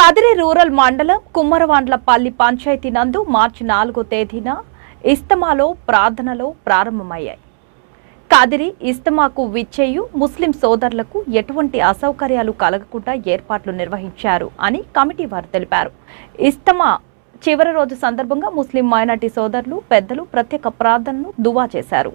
Kadiri rural మండలం కుమ్మరవాండ్లపల్లి పంచాయతీ నందు మార్చి 4వ తేదీన ఇస్తమాలో ప్రార్థనలు ప్రారంభమయ్యాయి. కదిరి ఇస్తమాకు విచ్చేయు ముస్లిం సోదరులకు ఎటువంటి అసౌకర్యాలు కలగకుండా ఏర్పాట్లు నిర్వహించారు అని కమిటీ వారు తెలిపారు. ఇస్తమా చివరి రోజు సందర్భంగా ముస్లిం మైనారిటీ సోదరులు పెద్దలు ప్రత్యేక ప్రార్థనలు దువా చేశారు.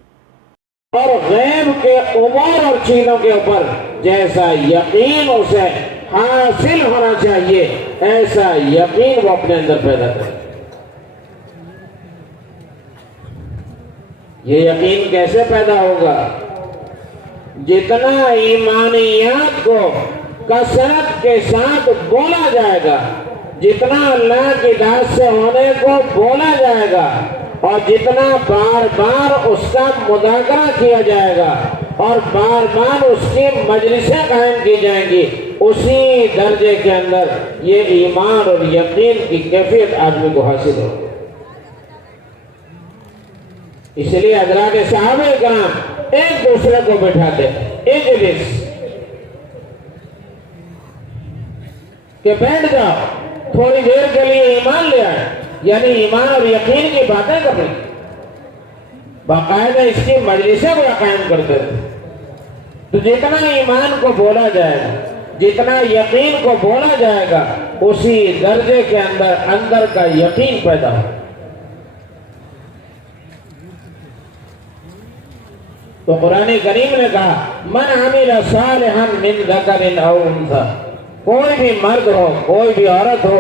और गैब के उमर और चीजों के ऊपर जैसा यकीन उसे हासिल होना चाहिए, ऐसा यकीन वो अपने अंदर पैदा करे। ये यकीन कैसे पैदा होगा? जितना ईमानियात को कसरत के साथ बोला जाएगा, जितना अल्लाह की दात से होने को बोला जाएगा और जितना बार बार उसका मुदाकरा किया जाएगा और बार बार उसकी मजलिसें कायम की जाएंगी, उसी दर्जे के अंदर ये ईमान और यकीन की कैफियत आदमी को हासिल होगी। इसलिए हज़रात साहबे कराम एक दूसरे को बैठाते इजलिस के बैठ जाओ, थोड़ी देर के लिए ईमान ले आए, यानी ईमान और यकीन की बातें कर रहे, बाकायदा इसकी मजलिसें बड़ा कायम करते थे। तो जितना ईमान को बोला जाएगा, जितना यकीन को बोला जाएगा, उसी दर्जे के अंदर का यकीन पैदा हो। तो कुरान करीम ने कहा मन अमिला सालिहन मिन ज़करिन औ उन्सा, कोई भी मर्द हो कोई भी औरत हो,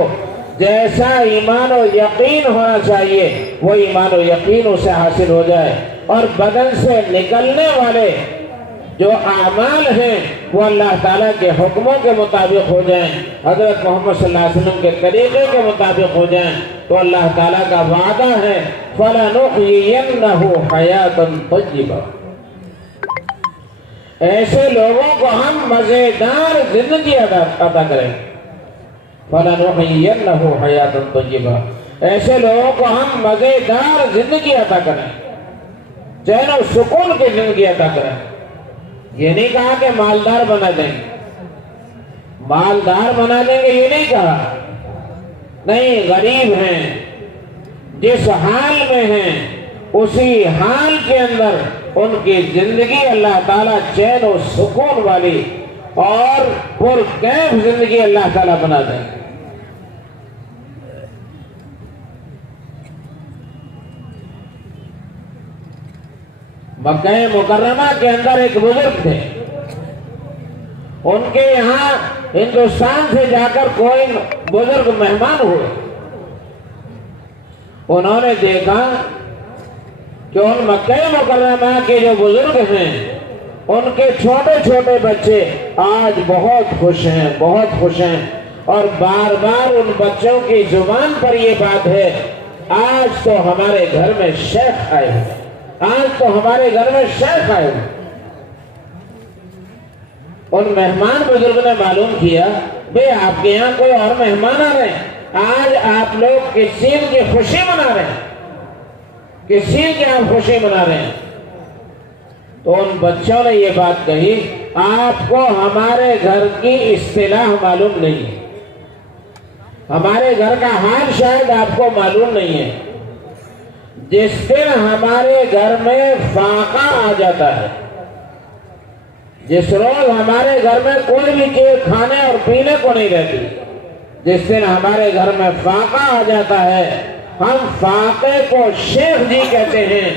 जैसा ईमान और यकीन होना चाहिए वो ईमान और यकीन उसे हासिल हो जाए और बदन से निकलने वाले जो आमाल हैं वो अल्लाह ताला के हुक्मों के मुताबिक हो जाएं, हज़रत मोहम्मद सल्लल्लाहु अलैहि वसल्लम के तरीक़े के मुताबिक हो जाएं, तो अल्लाह ताला का वादा है फलनुहयियन्नहु हयातन तय्यबा, ऐसे लोगों को हम मजेदार जिंदगी अता करें। फलनुहयियन्नहु हयातन तय्यबा, ऐसे लोगों को हम मजेदार जिंदगी अता करें, चैन और सुकून की जिंदगी अता करें। ये नहीं कहा कि मालदार बना देंगे, मालदार बना देंगे ये नहीं कहा, नहीं, गरीब हैं, जिस हाल में हैं उसी हाल के अंदर उनकी जिंदगी अल्लाह ताला चैन और सुकून वाली और पुरकैफ जिंदगी अल्लाह ताला बना देंगे। मक्का मुकर्रमा के अंदर एक बुजुर्ग थे, उनके यहाँ हिंदुस्तान से जाकर कोई बुजुर्ग मेहमान हुए। उन्होंने देखा कि उन मक्का मुकर्रमा के जो बुजुर्ग हैं उनके छोटे छोटे बच्चे आज बहुत खुश हैं, बहुत खुश हैं, और बार बार उन बच्चों की जुबान पर ये बात है आज तो हमारे घर में शेख आए हैं, आज तो हमारे घर में शेख आए हैं। उन मेहमान बुजुर्ग ने मालूम किया भाई आपके यहाँ कोई और मेहमान आ रहे हैं, आज आप लोग किस चीज की खुशी मना रहे हैं, किस चीज की आप खुशी मना रहे हैं? तो उन बच्चों ने ये बात कही आपको हमारे घर की इस्तिलाह मालूम नहीं है, हमारे घर का हाल शायद आपको मालूम नहीं है। जिस दिन हमारे घर में फाका आ जाता है, जिस रोज हमारे घर में कोई भी चीज खाने और पीने को नहीं रहती, जिस दिन हमारे घर में फाका आ जाता है, हम फाके को शेख जी कहते हैं,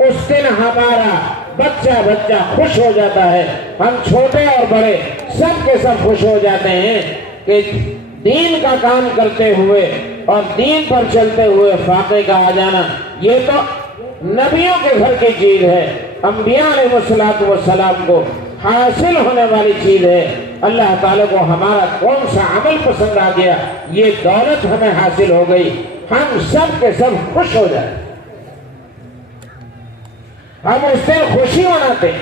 उस दिन हमारा बच्चा बच्चा खुश हो जाता है, हम छोटे और बड़े सब के सब खुश हो जाते हैं कि दीन का काम करते हुए और दीन पर चलते हुए फाके का आ जाना ये तो नबियों के घर की चीज है, अंबिया अलैहिस्सलाम को हासिल होने वाली चीज है। अल्लाह ताला को हमारा कौन सा अमल पसंद आ गया, ये दौलत हमें हासिल हो गई, हम सब के सब खुश हो जाए, हम उससे खुशी मनाते।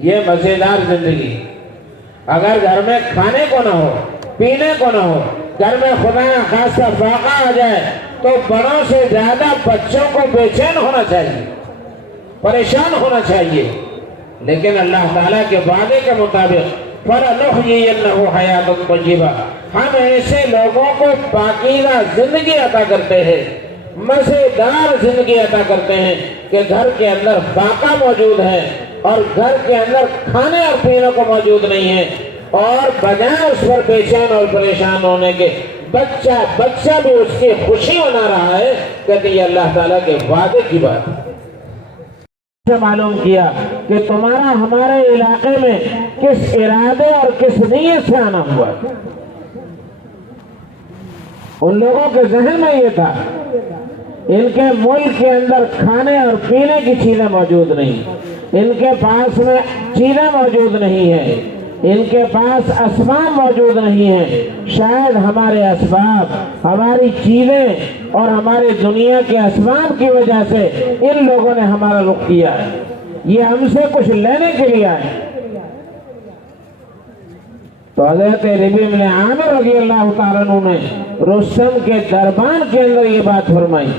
ये मजेदार जिंदगी अगर घर में खाने को ना हो, पीने को ना हो, घर में खुदा ना खासा फाका आ जाए तो बड़ों से ज्यादा बच्चों को बेचैन होना चाहिए, परेशान होना चाहिए। लेकिन अल्लाह ताला के वादे के मुताबिक फलनुहयियन्नहु हयातन तय्यबा, हम ऐसे लोगों को पाकीज़ा जिंदगी अता करते हैं, मज़ेदार जिंदगी अता करते हैं कि घर के अंदर फाका मौजूद है और घर के अंदर खाने और पीने को मौजूद नहीं है, और बजाय उस पर बेचैन और परेशान होने के बच्चा भी उसकी खुशी मना रहा है। कहते ये अल्लाह ताला के वादे की बात से मालूम किया कि तुम्हारा हमारे इलाके में किस इरादे और किस नीयत से आना हुआ। उन लोगों के जहन में ये था, इनके मुल्क के अंदर खाने और पीने की चीजें मौजूद नहीं, इनके पास में चीजें मौजूद नहीं है, इनके पास असबाब मौजूद नहीं है। शायद हमारे असबाब, हमारी चीजें और हमारे दुनिया के असबाब की वजह से इन लोगों ने हमारा रुख किया है, ये हमसे कुछ लेने के लिए आए। तो हज़रत रबीअ इब्न आमिर रज़ी अल्लाह तआला अन्हु ने रुस्तम के दरबार के अंदर ये बात फरमाई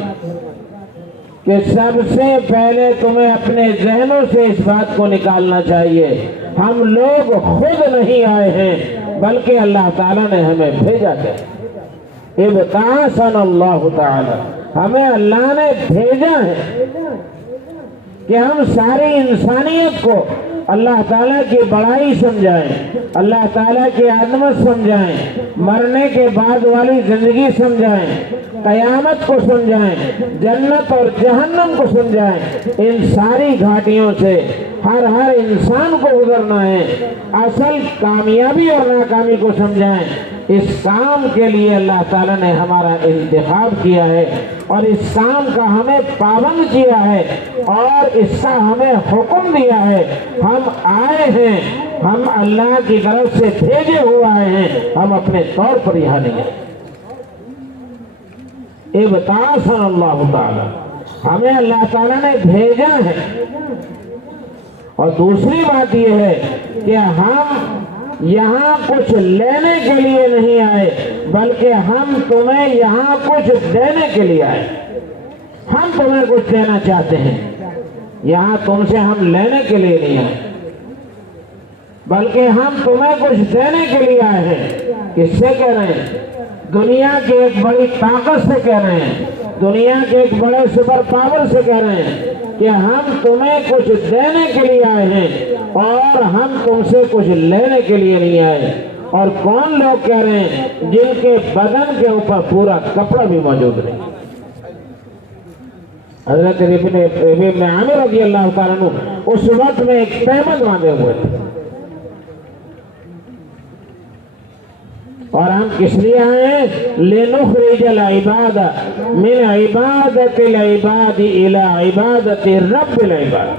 कि सबसे पहले तुम्हें अपने जहनों से इस बात को निकालना चाहिए, हम लोग खुद नहीं आए हैं बल्कि अल्लाह ताला ने हमें भेजा है। इब्तासन अल्लाह ताला, हमें अल्लाह ने भेजा है कि हम सारी इंसानियत को अल्लाह ताला की बड़ाई समझाएं, अल्लाह ताला की आदमत समझाएं, मरने के बाद वाली जिंदगी समझाएं, कयामत को समझाएं, जन्नत और जहन्नम को समझाएं। इन सारी घाटियों से हर इंसान को गुजरना है, असल कामयाबी और नाकामी को समझाएं। इस काम के लिए अल्लाह ताला ने हमारा इंतखाब किया है और इस काम का हमें पाबंद किया है और इसका हमें हुक्म दिया है। हम आए हैं, हम अल्लाह की तरफ से भेजे हुए आए हैं, हम अपने तौर पर यहाँ नहीं है। इब्तासन अल्लाह ताला, हमें अल्लाह ताला ने भेजा है। और दूसरी बात यह है कि हम यहाँ कुछ लेने के लिए नहीं आए बल्कि हम तुम्हें यहाँ कुछ देने के लिए आए। हम तुम्हें कुछ देना चाहते हैं, यहाँ तुमसे हम लेने के लिए नहीं आए बल्कि हम तुम्हें कुछ देने के लिए आए हैं। किससे कह रहे हैं? दुनिया की एक बड़ी ताकत से कह रहे हैं, दुनिया के एक बड़े सुपर पावर से कह रहे हैं कि हम तुम्हें कुछ देने के लिए आए हैं और हम तुमसे कुछ लेने के लिए नहीं आए। और कौन लोग कह रहे हैं? जिनके बदन के ऊपर पूरा कपड़ा भी मौजूद नहीं। हज़रत रबीअ इब्न आमिर रज़ी अल्लाह तआला अन्हु उस वक्त में एक तहमत बांधे हुए थे। और हम किस लिए आए हैं? लिनुखरिजल इबाद मिन इबादतिल इबाद इला इबादति रब्बिल इबाद।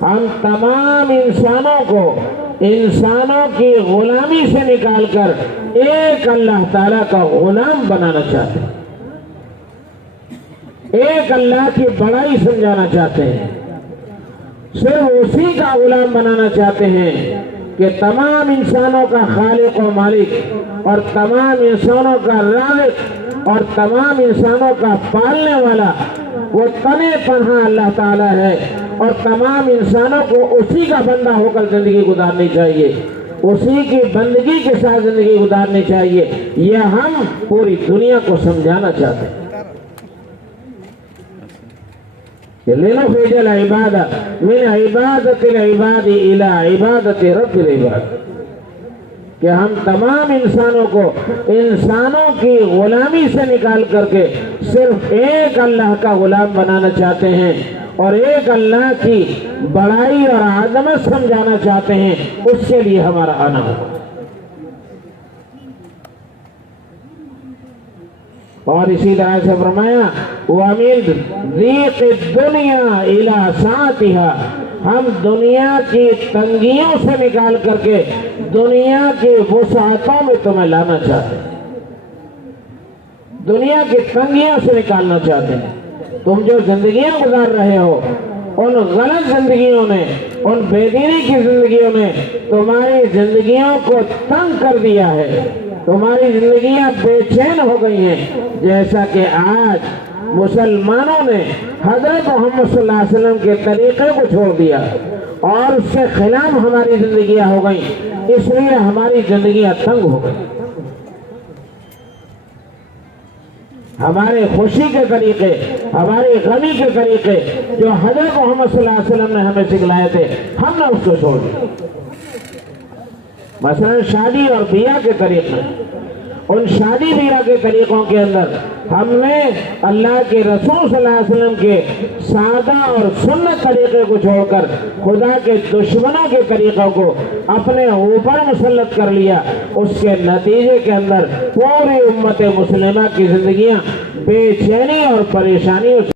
हम तमाम इंसानों को इंसानों की गुलामी से निकालकर एक अल्लाह ताला का गुलाम बनाना चाहते हैं, एक अल्लाह की बड़ाई समझाना चाहते हैं, सिर्फ उसी का गुलाम बनाना चाहते हैं कि तमाम इंसानों का खालिक और मालिक और तमाम इंसानों का राज़िक और तमाम इंसानों का पालने वाला वो तने तन्हा अल्लाह ताला है। और तमाम इंसानों को उसी का बंदा होकर जिंदगी गुजारनी चाहिए, उसी की बंदगी के साथ जिंदगी गुजारनी चाहिए। यह हम पूरी दुनिया को समझाना चाहते हैं। लिनुखरिजल इबाद मिन इबादतिल इबाद इला इबादति रब्बिल इबाद, कि हम तमाम इंसानों को इंसानों की गुलामी से निकाल करके सिर्फ एक अल्लाह का गुलाम बनाना चाहते हैं और एक अल्लाह की बड़ाई और आज़मत समझाना चाहते हैं। उसके लिए हमारा आना होगा। और इसी तरह से फरमाया वमिन ज़ीक़ दुनिया इला सातिहा, हम दुनिया की तंगियों से निकाल करके दुनिया की वुसअतों में तुम्हें लाना चाहते हैं, दुनिया की तंगियों से निकालना चाहते हैं। तुम जो जिंदगियां गुजार रहे हो उन गलत जिंदगियों ने, उन बेदीनी की जिंदगियों ने तुम्हारी जिंदगियों को तंग कर दिया है, तुम्हारी जिंदगियां बेचैन हो गई हैं। जैसा कि आज मुसलमानों ने हजरत मोहम्मद सल्लल्लाहु अलैहि वसल्लम के तरीके को छोड़ दिया, اور اس کے خلاف ہماری زندگیاں ہو گئیں، اس لیے ہماری زندگیاں تنگ ہو گئی۔ ہمارے خوشی کے طریقے، ہماری غمی کے طریقے جو حضرت محمد صلی اللہ علیہ وسلم نے ہمیں سکھلائے تھے، ہم نے اس کو چھوڑ دیا۔ مثلا شادی اور بیاہ کے طریقے، ان شادی بیاہ کے طریقوں کے اندر ہم نے اللہ کے رسول صلی اللہ علیہ وسلم کے سادہ اور سنت طریقے کو چھوڑ کر خدا کے دشمنوں کے طریقوں کو اپنے اوپر مسلط کر لیا۔ اس کے نتیجے کے اندر پوری امت مسلمہ کی زندگیاں بے چینی اور پریشانیوں سے